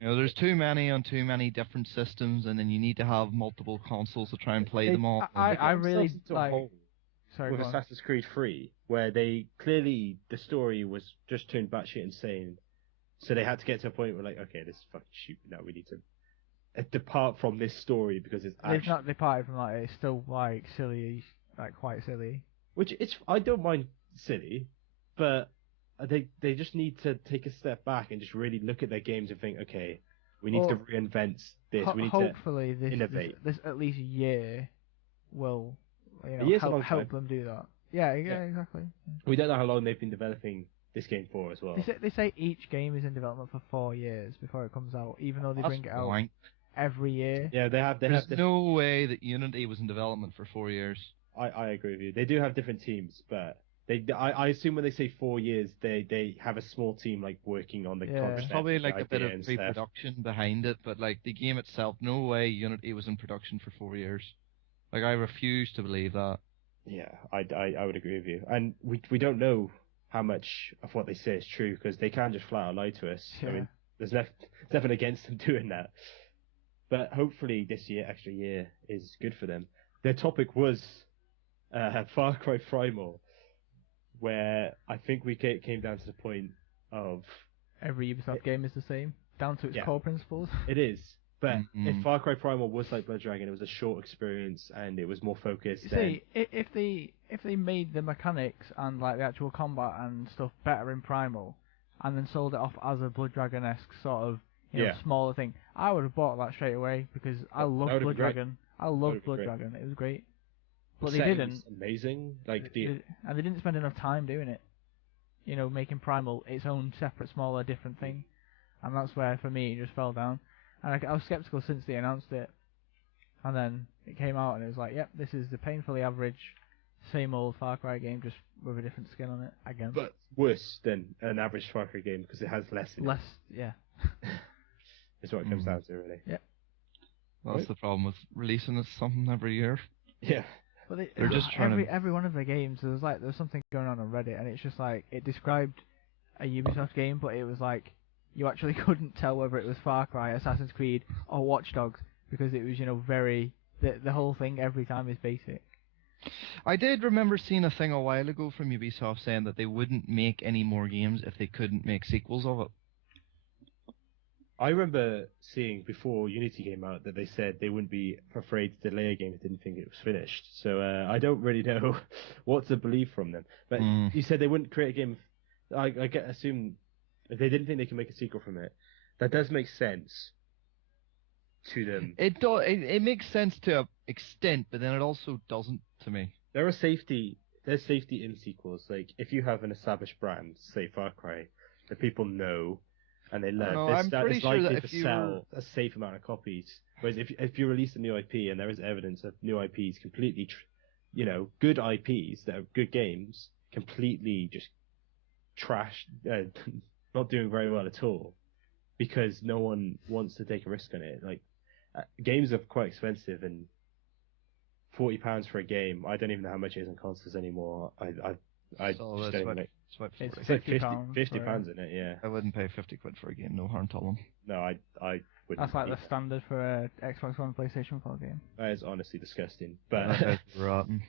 You know, there's too many on too many different systems, and then you need to have multiple consoles to try and play They- them all. I really themselves into a like. hole Sorry, with go on. Assassin's Creed 3, where they clearly the story was just turned batshit insane, so they had to get to a point where like, okay, this is fucking stupid. Now we need to depart from this story because it's They've actually, not departed from that. It's still like silly, like quite silly. which it's I don't mind silly, but they just need to take a step back and just really look at their games and think, okay, we need to Well, reinvent this. We need hopefully to this innovate. this at least year will A year's a long help time. them do that. Yeah, Yeah. exactly. We don't know how long they've been developing this game for as well. They say each game is in development for 4 years before it comes out, even though they bring it out Wank. every year. Yeah, they have There's this. no way that Unity was in development for 4 years. I agree with you. They do have different teams, but I assume when they say 4 years, they have a small team like working on the Yeah. concept. There's probably the like a bit idea of and stuff. pre-production behind it, but like the game itself, no way Unity was in production for 4 years. Like I refuse to believe that. Yeah, I would agree with you, and we don't know how much of what they say is true because they can just flat out lie to us. I Yeah. mean, there's nothing against them doing that, but hopefully this extra year is good for them. Their topic was Far Cry Primal, where I think we came down to the point of Every Ubisoft game is the same, down to its Yeah. core principles. it is. But Mhm. if Far Cry Primal was like Blood Dragon, it was a short experience and it was more focused. You then see, if they made the mechanics and like the actual combat and stuff better in Primal, and then sold it off as a Blood Dragon-esque sort of Yeah. smaller thing, I would have bought that straight away because I love would've Blood been great. Dragon. I That love would've been Blood great. Dragon. It was great, but the they setting didn't. was amazing. Like And they didn't spend enough time doing it. Making Primal its own separate, smaller, different thing, and that's where for me it just fell down. And I was skeptical since they announced it, and then it came out and it was like, yep, this is the painfully average, same old Far Cry game just with a different skin on it again. but worse than an average Far Cry game because it has less. In Less, yeah. Is what it comes down to, really. That's Right. the problem with releasing it something every year. Yeah. But They're just trying to- every one of the games there was something going on Reddit, and it's just like it described a Ubisoft game, but it was like you actually couldn't tell whether it was Far Cry, Assassin's Creed, or Watch Dogs because it was very the whole thing every time is basic. I did remember seeing a thing a while ago from Ubisoft saying that they wouldn't make any more games if they couldn't make sequels of it. I remember seeing before Unity came out that they said they wouldn't be afraid to delay a game if they didn't think it was finished. So I don't really know what to believe from them. But you said they wouldn't create a game. Assume if they didn't think they could make a sequel from it, that does make sense to them. It makes sense to an extent, but then it also doesn't to me. There's safety in sequels. Like if you have an established brand, say Far Cry, that people know and they love, No, I'm pretty it's sure likely that to if you sell a safe amount of copies. Whereas if you release a new IP and there is evidence of new IPs completely, good IPs that are good games, completely just trashed, not doing very well at all, because no one wants to take a risk on it. Like games are quite expensive, and £40 for a game. I don't even know how much it is on consoles anymore. I So just it's don't even about, know. it's about It's 40. It's like 50 £50 £50 in it, yeah. I wouldn't pay 50 quid for a game, no harm to them. No, I wouldn't. That's like the either. standard for a Xbox One, PlayStation 4 game. That is honestly disgusting. That But is rotten.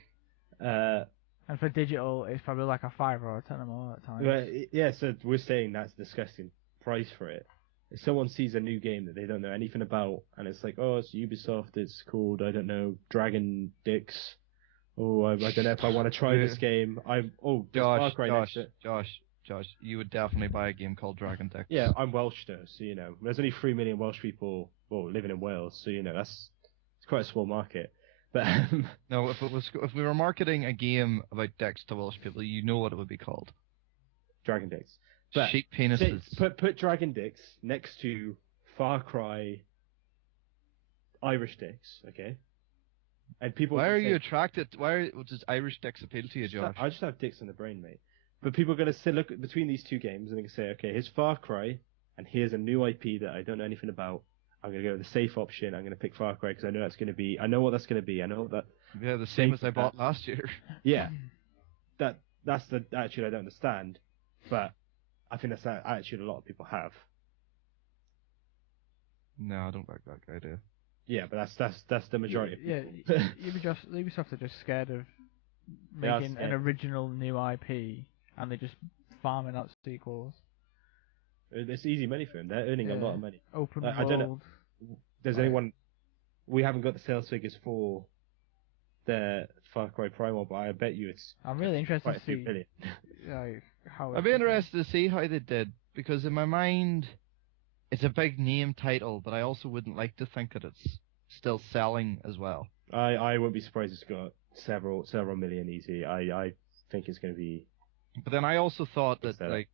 And for digital, it's probably like a 5 or a 10 or more at times. well, yeah, so we're saying that's a disgusting price for it. If someone sees a new game that they don't know anything about, and it's like, oh, it's Ubisoft, it's called, I don't know, Dragon Dicks. Oh, I don't know if I want to try this game. There's Far Cry next to it. Josh, you would definitely buy a game called Dragon Dicks. Yeah, I'm Welsh though, so there's only 3 million Welsh people, living in Wales, so it's quite a small market. But No, if we were marketing a game about dicks to Welsh people, you know what it would be called. Dragon Dicks. But Sheep penises. put Dragon Dicks next to Far Cry Irish Dicks, okay? And people. Why can are say, you attracted? Does Irish dicks appeal to you, Josh? I just have dicks in the brain, mate. But people are going to look between these two games and they can say, okay, here's Far Cry, and here's a new IP that I don't know anything about. I'm going to go with the safe option. I'm going to pick Far Cry because I know that's going to be. I know what that's going to be. I know that. Yeah, the same as I bought last year. Yeah, that's the attitude I don't understand, but I think that's the attitude a lot of people have. No, I don't like that idea. Yeah, but that's the majority. Yeah, Ubisoft are just scared of They are making an scared. original new IP, and they're just farming out sequels. It's easy money for them. They're earning a lot of money. Open I don't know. world. Does Right. anyone? We haven't got the sales figures for the Far Cry Primal, but I bet you it's I'm really interested quite a to few see billion. like, how. I'd be interested to see how they did, because in my mind, it's a big name title, but I also wouldn't like to think that it's still selling as well. I wouldn't be surprised it's got several million easy. I think it's going to be. But then I also thought that, What's that? like,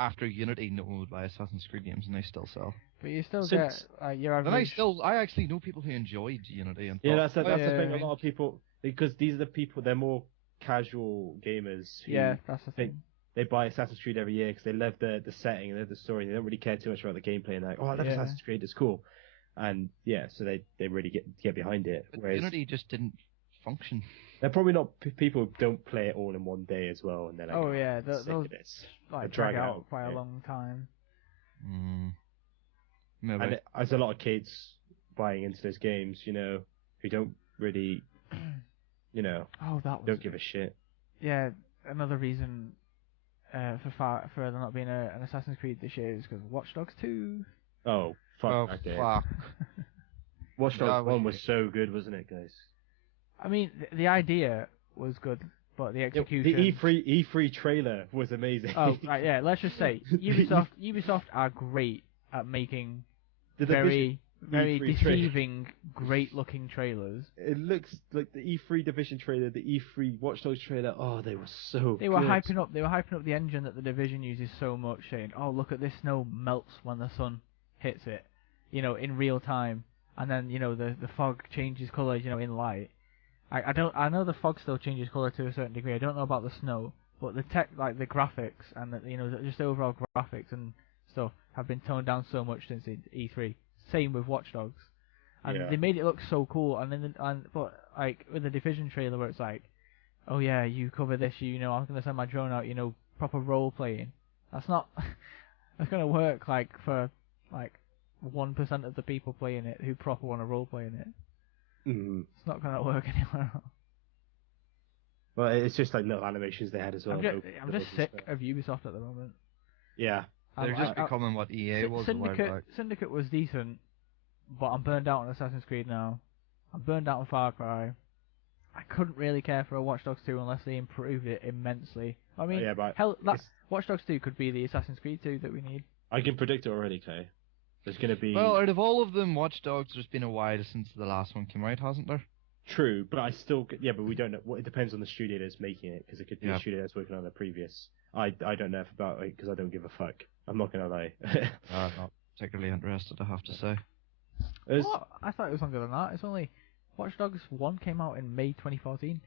after Unity, no one would buy Assassin's Creed games, and they still sell. But you still Since- get your And average. I actually know people who enjoyed Unity and Yeah, thought, that's the yeah, thing. yeah. A lot of people, because these are the people. They're more casual gamers. Who Yeah, that's the thing. They buy Assassin's Creed every year because they love the setting, they love the story. They don't really care too much about the gameplay. And they're like, oh, I love Yeah. Assassin's Creed. It's cool. And yeah, so they really get behind it. but Whereas Unity just didn't function. they're probably not people who don't play it all in one day as well, and they're like, Oh yeah, sick those of this. like They drag drag it out out, quite yeah. a long time. Maybe. And there's a lot of kids buying into those games, who don't really, Oh, that was don't give a shit. yeah. Another reason for there not being an Assassin's Creed this year is because Watch Dogs 2. Oh, fuck Oh, that game. fuck. Watch Yeah, Dogs we- 1 was so good, wasn't it, guys? I mean, the idea was good, but the The execution. E3 trailer was amazing. Oh, right, yeah. Let's just say Ubisoft are great at making The very E3 trailer. deceiving, great-looking trailers. It looks like the E3 Division trailer, the E3 Watch Dogs trailer. Oh, they were so They were good. hyping up. They were hyping up the engine that the Division uses so much, saying, "Oh, look at this snow melts when the sun hits it, in real time." And then the fog changes colour, in light. I know the fog still changes colour to a certain degree. I don't know about the snow, but the tech, like the graphics and just the overall graphics and stuff have been toned down so much since E3. Same with Watch Dogs, and Yeah. they made it look so cool. But like with the Division trailer, where it's like, oh yeah, you cover this, I'm gonna send my drone out, proper role playing. That's not. That's gonna work like for like 1% of the people playing it who proper want to role play in it. Mhm. It's not gonna work anywhere else. Well, it's just like little animations they had as well. I'm open just doors and sick stuff. of Ubisoft at the moment. Yeah. They're just becoming what EA was a while back. Syndicate was decent, but I'm burned out on Assassin's Creed now. I'm burned out on Far Cry. I couldn't really care for a Watch Dogs 2 unless they improved it immensely. I mean, yeah, but hell, it's- Watch Dogs 2 could be the Assassin's Creed 2 that we need. I can predict it already, Clay. There's going to be Well, out of all of them, Watch Dogs, there's been a while since the last one came out, hasn't there? true, but I still but we don't know. Well, it depends on the studio that's making it because it could be Yeah. a studio that's working on the previous. I don't know about it because I don't give a fuck. I'm not gonna lie. Not particularly interested, I have to say. There's- What? I thought it was longer than that. It's only Watch Dogs 1 came out in May 2014.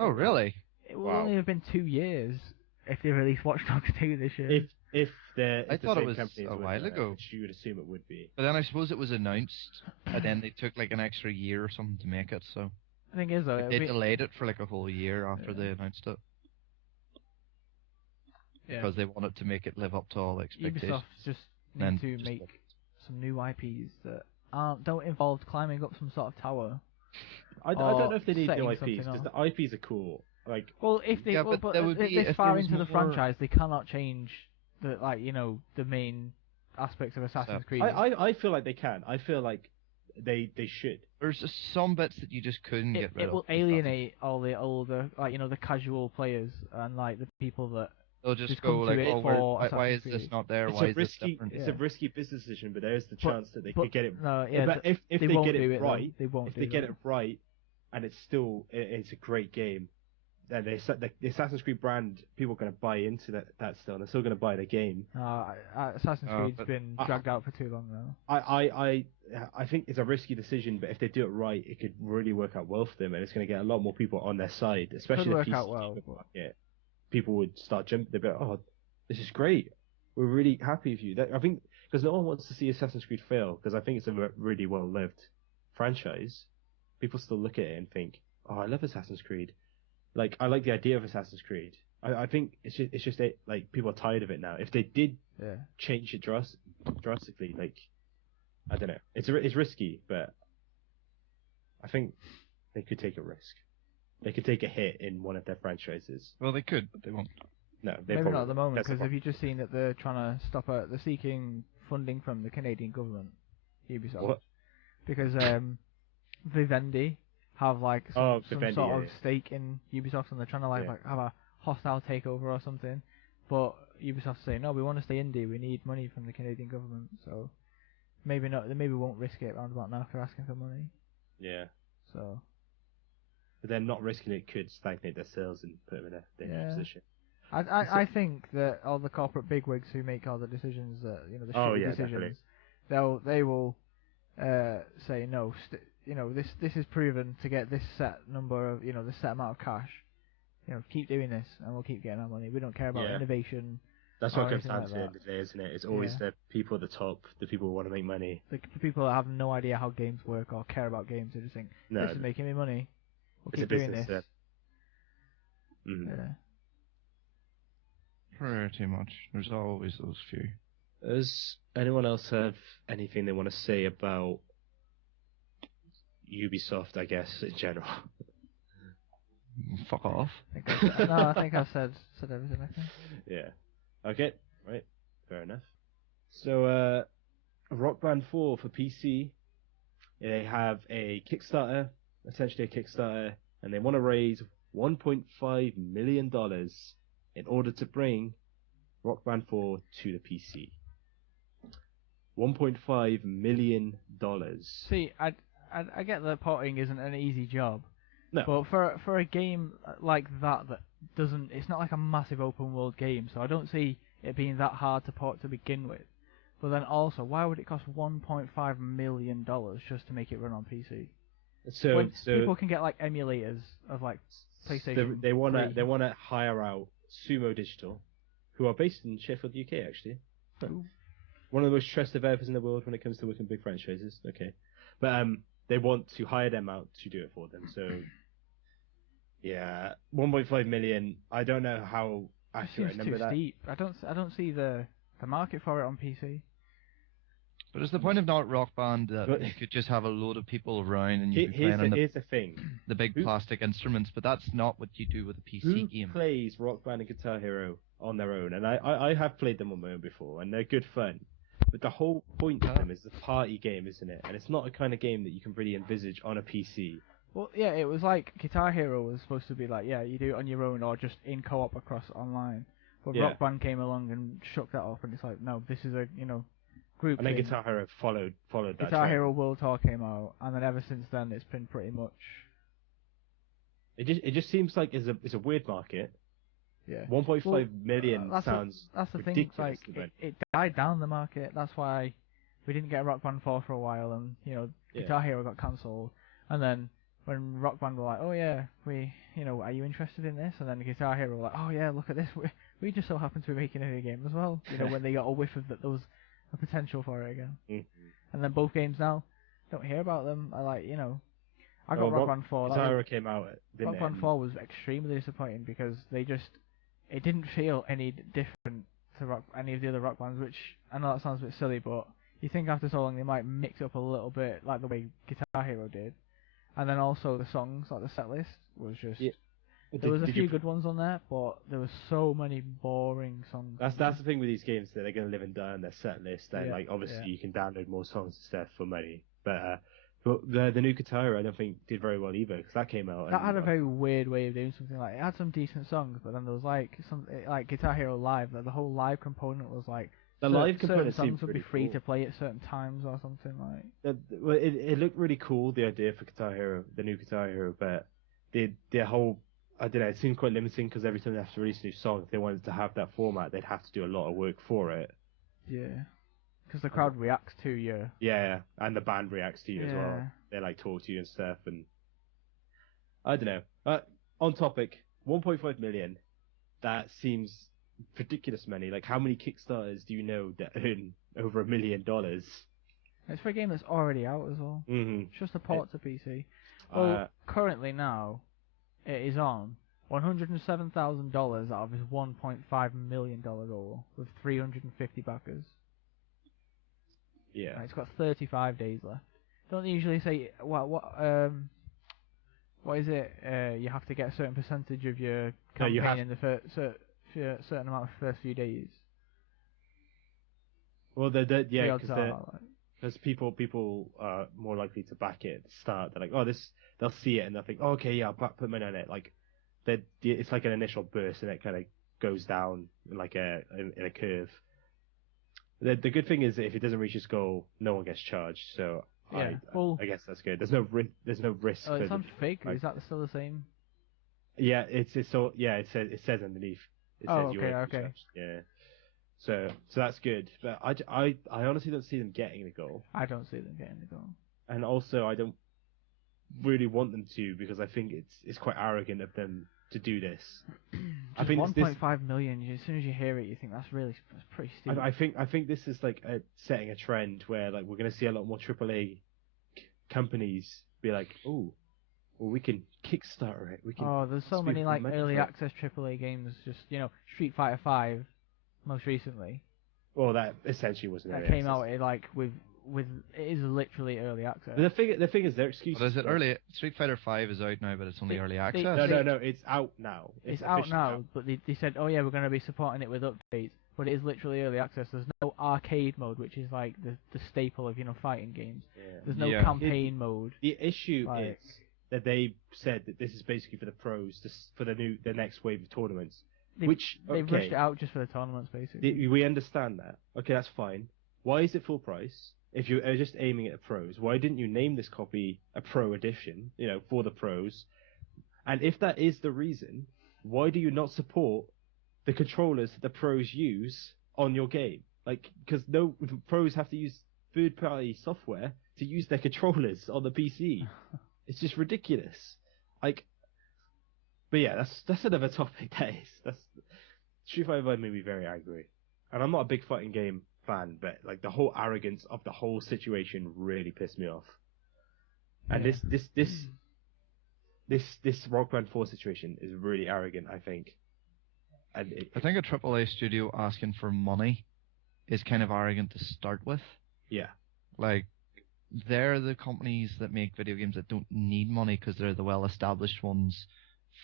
Oh, really? It will Wow. only have been 2 years if they released Watch Dogs 2 this year. if the I if the thought it same was companies a working while on it, ago. which you would assume it would be. But then I suppose it was announced, and then they took like an extra year or something to make it, so... The thing is, though, Like, they delayed it for like a whole year after they announced it. Yeah. Because they wanted to make it live up to all expectations. Ubisoft just Then need to just make like- some new IPs that don't involve climbing up some sort of tower. I don't know if they need setting new IPs, something because off. the IPs are cool. Like, Well, if they Yeah, well, but there would be- this if far there was into the more- franchise, they cannot change the the main aspects of Assassin's Creed. I feel like they can. I feel like they should. There's just some bits that you just couldn't get rid It of. will alienate all the older, the casual players and like the people that. They'll just just go come like, to it oh, for why is Assassin's this Creed. not there? It's Why a is risky, this different? it's a risky business decision, but there is the chance that they but- could get it. No, yeah, but if they they won't get do it it, right, though. They won't if do they get that. it right, and it's still it's a great game, then the Assassin's Creed brand, people are going to buy into that still, and they're still going to buy the game. Assassin's Creed's but been dragged out for too long now. I think it's a risky decision, but if they do it right, it could really work out well for them, and it's going to get a lot more people on their side, especially Could the work PC out well. market. People would start jumping. They'd be like, oh, this is great. We're really happy with you. I think because no one wants to see Assassin's Creed fail, because I think it's a really well-lived franchise. People still look at it and think, oh, I love Assassin's Creed. Like, I like the idea of Assassin's Creed. I think it's just like people are tired of it now. If they did change it drastically, like, I don't know. It's risky, but I think they could take a risk. They could take a hit in one of their franchises. Well, they could, but they won't. No, they Maybe probably not at the won't. moment, That's the because have you just seen that they're trying to stop they're seeking funding from the Canadian government, Ubisoft. What? Because Vivendi have like some Vivendi, sort of yeah. stake in Ubisoft, and they're trying to like have a hostile takeover or something. But Ubisoft say no, we want to stay indie. We need money from the Canadian government, so maybe not. They maybe won't risk it round about now if they're asking for money. Yeah. So. But then not risking it could stagnate their sales and put them in a dangerous position. I think that all the corporate bigwigs who make all the decisions, the shitty decisions, definitely. they will say no. This is proven to get this set number of this set amount of cash. Keep doing this, and we'll keep getting our money. We don't care about innovation. That's what it comes anything down like to that. at the end of the day, isn't it? It's always the people at the top, the people who want to make money. The people that have no idea how games work or care about games, they just think this is making me money. We'll It's keep a doing business. this. Yeah. Pretty much. There's always those few. Does anyone else have anything they want to say about Ubisoft, I guess, in general? Fuck off. I think I've said everything, I think. Yeah. Okay, right. Fair enough. So, Rock Band 4 for PC, they have a Kickstarter, essentially a Kickstarter, and they want to raise $1.5 million in order to bring Rock Band 4 to the PC. $1.5 million. See, I get that porting isn't an easy job. No. But for a game like that doesn't, it's not like a massive open world game, so I don't see it being that hard to port to begin with. But then also, why would it cost $1.5 million just to make it run on PC? So People can get like emulators of like PlayStation. They want 3. to hire out Sumo Digital, who are based in Sheffield, UK, actually. Ooh. One of the most trusted developers in the world when it comes to working big franchises. Okay, but they want to hire them out to do it for them. So yeah, 1.5 million. I don't know how accurate Seems number too that. steep. I don't see the market for it on PC. But is the point of not Rock Band that you could just have a load of people around and you could play on Here's the thing. the big plastic instruments, but that's not what you do with a PC game. Who plays Rock Band and Guitar Hero on their own? And I have played them on my own before, and they're good fun. But the whole point of them is a party game, isn't it? And it's not a kind of game that you can really envisage on a PC. Well, yeah, it was like Guitar Hero was supposed to be like, yeah, you do it on your own or just in co-op across online. But Rock Band came along and shook that off, and it's like, no, this is a group. And then thing. Guitar Hero followed that. Guitar Hero World Tour came out, and then ever since then, it's been pretty much. It just seems like it's a weird market. Yeah. 1.5 million sounds that's the ridiculous. thing. Like it died down the market. That's why we didn't get Rock Band 4 for a while, and Guitar Hero got cancelled. And then when Rock Band were like, oh yeah, are you interested in this? And then Guitar Hero were like, oh yeah, look at this. We just so happen to be making a new game as well. When they got a whiff of that there was a potential for it again. Mm-hmm. And then both games now, don't hear about them. I got Rock Band 4. Guitar came out, didn't Rock Band 4 was extremely disappointing because it didn't feel any different to any of the other Rock Bands, which I know that sounds a bit silly, but you think after so long they might mix up a little bit like the way Guitar Hero did. And then also the songs, like the set list, was just... Yeah. There was a few good ones on there, but there were so many boring songs. That's the thing with these games, that they're going to live and die on their set list. And obviously you can download more songs and stuff for money. But the new Guitar Hero, I don't think did very well either, because that came out. That had a very weird way of doing something. Like, it had some decent songs, but then there was like Guitar Hero Live. Like, the whole live component was like the live component songs would be free cool to play at certain times or something like. Well, it looked really cool, the idea for Guitar Hero, the new Guitar Hero, but the whole, I don't know, it seemed quite limiting, because every time they have to release a new song, if they wanted to have that format, they'd have to do a lot of work for it. Yeah. Because the crowd reacts to you. Yeah, and the band reacts to you as well. They like talk to you and stuff, and I don't know. On topic, 1.5 million. That seems ridiculous money. Like, how many Kickstarters do you know that earn over $1 million? It's for a game that's already out as well. Mm-hmm. It's just a port to PC. Well, currently now, it is on $107,000 out of his $1.5 million goal with 350 backers. Yeah. It's got 35 days left. Don't they usually say what is it? You have to get a certain percentage of your campaign in the certain amount of first few days. Well, because people are more likely to back it at the start. They're like, oh, they'll see it and they'll think, oh, okay, yeah, I'll put money on it. Like, it's like an initial burst and it kind of goes down like in a curve. The good thing is that if it doesn't reach its goal, no one gets charged. So I guess that's good. There's no risk. Oh, it's on Fig. Is that still the same? Yeah, it says underneath. Okay. Yeah. So that's good. But I honestly don't see them getting the goal. I don't see them getting the goal. And also I don't really want them to, because I think it's quite arrogant of them to do this. I think 1.5 million. As soon as you hear it, you think that's pretty stupid. I think this is like setting a trend where like we're going to see a lot more AAA companies be like, oh, well, we can Kickstarter it. There's so many like early access AAA games. Just Street Fighter 5, most recently. Well, that essentially was an early came out with it is literally early access. The thing is their excuse. But is it early? Street Fighter 5 is out now, but it's only early access. No, it's out now. It's out now, but they said, oh yeah, we're going to be supporting it with updates. But it is literally early access. There's no arcade mode, which is like the staple of fighting games. Yeah. There's no campaign mode. The issue is that they said that this is basically for the pros, for the next wave of tournaments. They rushed it out just for the tournaments, basically. We understand that. Okay, that's fine. Why is it full price? If you are just aiming at pros, why didn't you name this copy a pro edition, for the pros? And if that is the reason, why do you not support the controllers that the pros use on your game? Like, because no pros have to use third-party software to use their controllers on the PC. It's just ridiculous. Like, but yeah, that's another topic. That's Street Fighter made me very angry, and I'm not a big fighting game fan, but like the whole arrogance of the whole situation really pissed me off. And this Rock Band 4 situation is really arrogant, I think. And I think a AAA studio asking for money is kind of arrogant to start with. Yeah. Like, they're the companies that make video games that don't need money because they're the well-established ones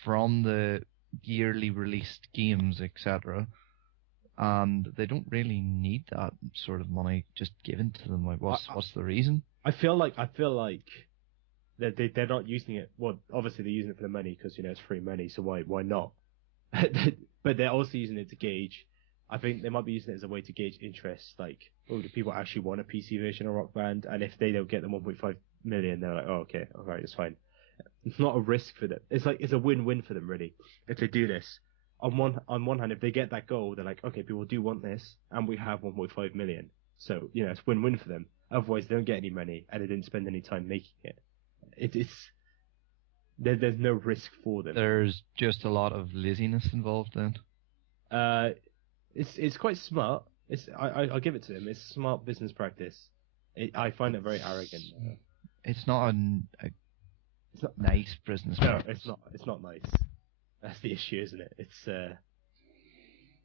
from the yearly released games, etc. And they don't really need that sort of money just given to them. Like, what's the reason? I feel like that they're not using it. Well, obviously they're using it for the money because it's free money. So why not? But they're also using it to gauge. I think they might be using it as a way to gauge interest. Like, do people actually want a PC version of Rock Band? And if they don't get the 1.5 million, they're like, oh, okay, all right, it's fine. It's not a risk for them. It's a win-win for them, really, if they do this. On one hand, if they get that goal, they're like, okay, people do want this, and we have 1.5 million. So, it's win-win for them. Otherwise, they don't get any money, and they didn't spend any time making it. There's no risk for them. There's just a lot of laziness involved then. It's quite smart. I'll give it to them. It's smart business practice. I find it very arrogant. It's not It's not nice business No, practice. it's not. It's not nice. That's the issue, isn't it? It's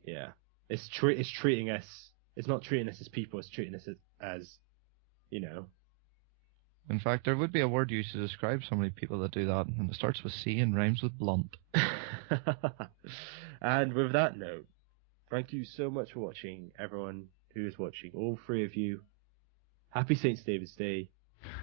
yeah. It's treating us. It's not treating us as people. It's treating us as you know. In fact, there would be a word used to describe so many people that do that, and it starts with C and rhymes with blunt. And with that note, thank you so much for watching, everyone who is watching. All three of you. Happy St. David's Day.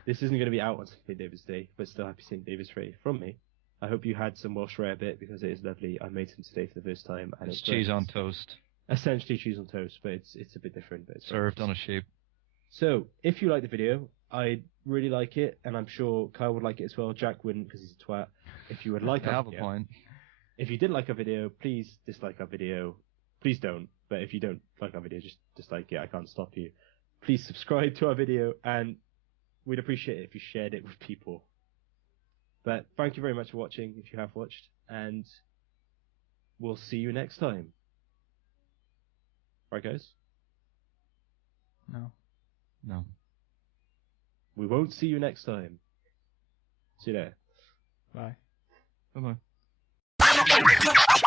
This isn't going to be out on St. David's Day, but still happy St. David's Day from me. I hope you had some Welsh rarebit because it is lovely. I made some today for the first time, and It's cheese on toast. Essentially cheese on toast, but it's a bit different. But it's Served on a sheep. So, if you like the video, I'd really like it, and I'm sure Kyle would like it as well. Jack wouldn't because he's a twat. If you would like I our have video, a point. if you didn't like our video, please dislike our video. Please don't. But if you don't like our video, just dislike it. I can't stop you. Please subscribe to our video, and we'd appreciate it if you shared it with people. But thank you very much for watching, if you have watched, and we'll see you next time. Right, guys? No. No. We won't see you next time. See you there. Bye. Bye-bye.